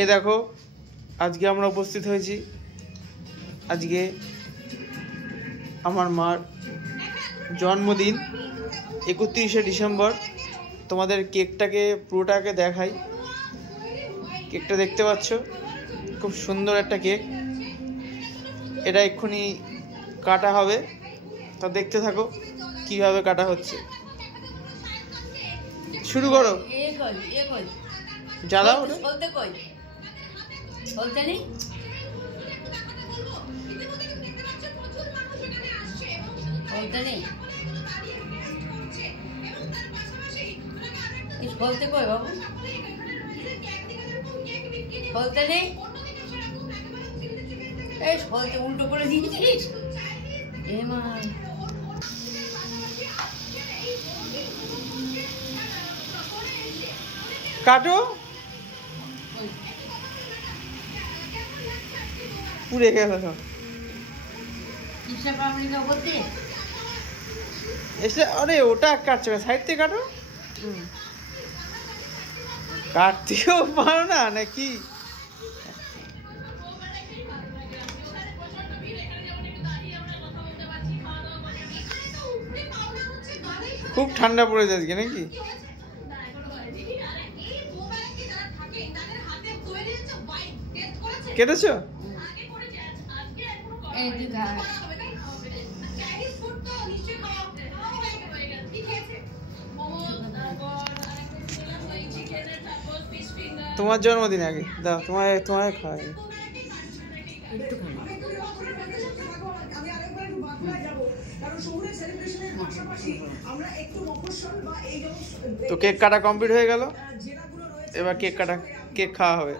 এই দেখো আজকে আমরা উপস্থিত হয়েছি। আজকে আমার মার জন্মদিন 31শে ডিসেম্বর। তোমাদের কেকটাকে পুরোটাকে দেখাই। কেকটা দেখতে পাচ্ছ, খুব সুন্দর একটা কেক। এটা এক্ষুনি কাটা হবে, তা দেখতে থাকো কিভাবে কাটা হচ্ছে। শুরু করো। জ্বালাও ওটা। বলতে কই বাবু, বলতে নেই। এই বলতে উল্টো করে দিয়েছিস। এ মা, কাটো। পুড়ে গেল সব। কৃষ্ণ পাবলিকা বলতে এসে আরে ওটা কাটছো না, সাইড থেকে কাটো। কাটতেও পারো না নাকি? খুব ঠান্ডা পড়েছে আজকে নাকি? কেটেছো? তোমার জন্মদিন আগে দাও, তোমায় খাওয়াই। তো কেক কাটা কমপ্লিট হয়ে গেল, এবার কেক খাওয়া হবে।